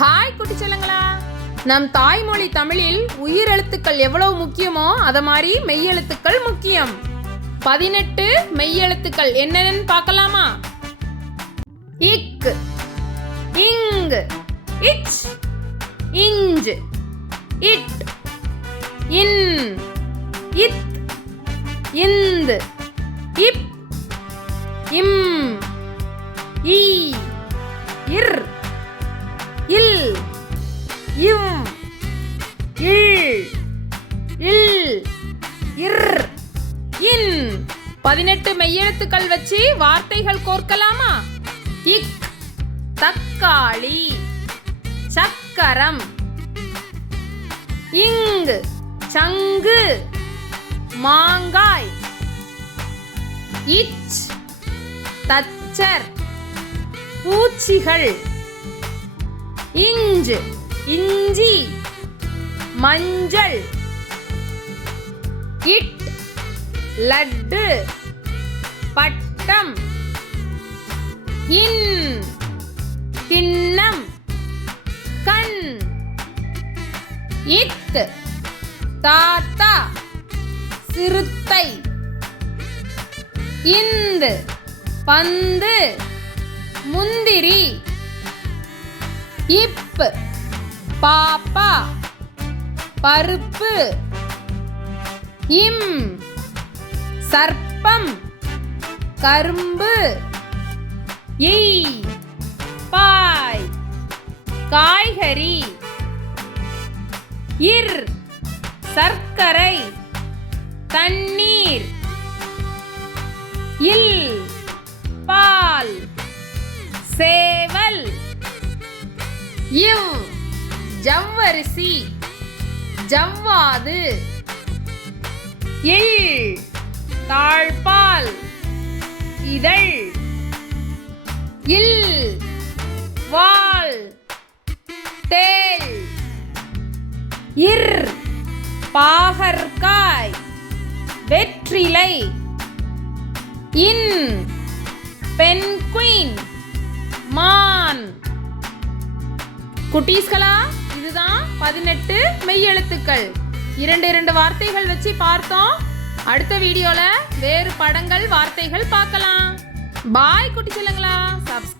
Hi குட்டிச்செல்லங்களா. நம் தாய்மொழி தமிழில் உயிரெழுத்துக்கள் எவ்வளவு முக்கியமோ அதை மாதிரி மெய்யெழுத்துக்கள் முக்கியம். பதினெட்டு மெய்யெழுத்துக்கள் என்னென்னு பார்க்கலாமா? இக் இங் இச். இஞ்ச். இட். இன். இத். இந்து. இப். இம். இ. இர். இம் இல் இல் இர் இன். பதினெட்டு மெய்யெழுத்துக்கள் வச்சு வார்த்தைகள் கோர்க்கலாமா? இக் தக்காளி சக்கரம். இங்கு சங்கு மாங்காய். இச் தச்சர் பூச்சிகள். இஞ்சு இஞ்சி மஞ்சள் இட் லட்டு பட்டம் இன் திண்ணம் கண் இத் தாத்தா சிறுத்தை இந்து பந்து முந்திரி இப்பு பாப்பா. பருப்பு. இம். சர்ப்பம். கரும்பு. ஈ பாய். காய்கறி. இர். சர்க்கரை. தண்ணீர். இல். பால். சேவல். இவ். ஜவ்வரிசி. ஜவ்வாது. இல் தாழ்பால். இதழ். இல். வால். தேல் இர். பாகற்காய். வெற்றிலை. இன். பென்குயின் மான். குட்டீஸ்களா? இதுதான் பதினெட்டு மெய்யெழுத்துக்கள் இரண்டு இரண்டு வார்த்தைகள் வச்சு பார்த்தோம். அடுத்த வீடியோல வேறு படங்கள் வார்த்தைகள் பார்க்கலாம். பாய் குட்டி செல்லுங்களா சப்ஸ்கிரைப்